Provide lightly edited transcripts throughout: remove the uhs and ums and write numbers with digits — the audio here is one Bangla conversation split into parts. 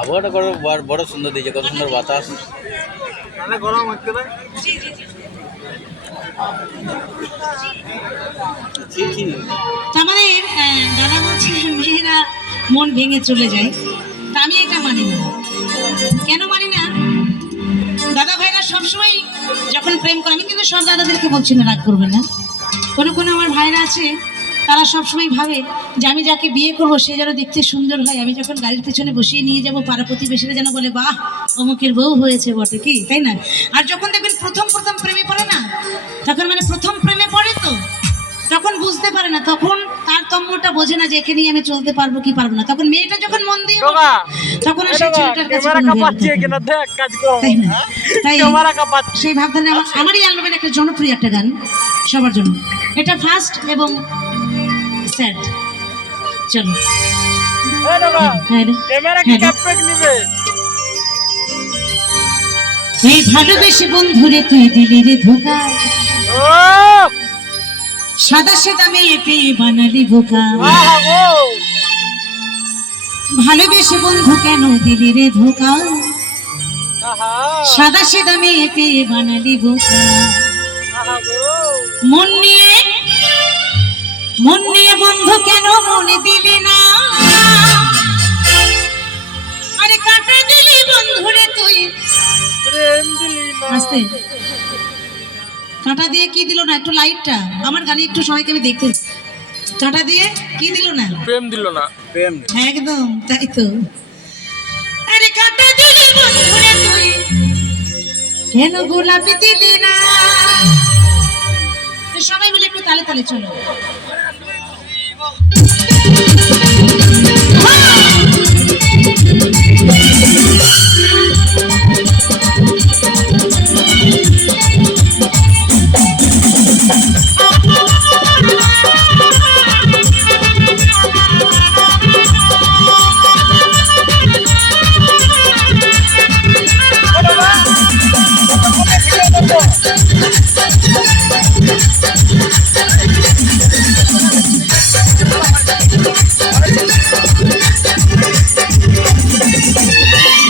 আবহাওয়াটা বড় সুন্দর দিয়েছে, কত সুন্দর বাতাস। গরম হচ্ছে না? আমাদের দাদা বলছে মেয়েরা মন ভেঙে চলে যায়, তা আমি এটা মানি না। কেন মানি না? দাদা ভাইরা সবসময় যখন প্রেম করে, আমি কিন্তু সব দাদাদেরকে বলছি না, রাগ করবে না, কোনো কোনো আমার ভাইরা আছে তারা সবসময় ভাবে যে আমি যাকে বিয়ে করবো সে যেন দেখতে সুন্দর হয়, আমি যখন গাড়ির পিছনে বসিয়ে নিয়ে যাবো পাড়া প্রতিবেশীরা যেন বলে বাহ অমুকের বউ হয়েছে বটে, কি তাই না? আর যখন দেখবেন প্রথম প্রথম প্রেমে পড়ে না, তখন মানে প্রথম প্রেমে পড়ে তো তখন বুঝতে পারে না, তখন তার তম্মটা বোঝে না যে একে নিয়ে আমি চলতে পারবো কি পারবো না। তখন মেয়েটা যখন মন দিয়ে তখন সেই ছেলেটার কাছে তাই না? তাই সেই ভাবধারা আমারই অ্যালবামের একটা জনপ্রিয় একটা গান সবার জন্য, এটা ফার্স্ট এবং স্যাড। চলো এই ভালোবেসে বন্ধুরে তুই দিলি রে ধোকা, সাদা সাদা মেয়ে পেয়ে বানালি বোকা, ভালোবেসে বন্ধু কেন দিলি রে ধোকা, সাদা সাদা মেয়ে পেয়ে বানালি বোকা, মন নিয়ে বন্ধু কেন মনে দিলি না, আরে কাটা দিলি বন্ধুরে তুই আস্তে কাঁটা দিয়ে কি দিল না, একটু লাইটটা আমার গানে একটু সবাইকে আমি দেখতে, কাঁটা দিয়ে কি দিল না, প্রেম দিল না, প্রেম একদম তাই তো। আরে কাঁটা দিলি বন্ধুরে তুই কেন গোলাপি দিলি না, সবাই মিলে একটু তালে তালে চলো।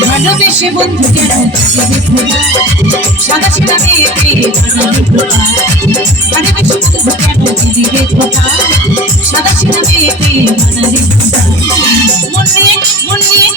ভালোবেসে বন্ধু কেন সাদা সাদা মেয়ে পেয়ে বানালি বোকা, ভালোবেসে বন্ধু কেন দিলি রে ধোকা, সাদা সাদা মেয়ে পেয়ে বানালি বোকা, মন নিয়ে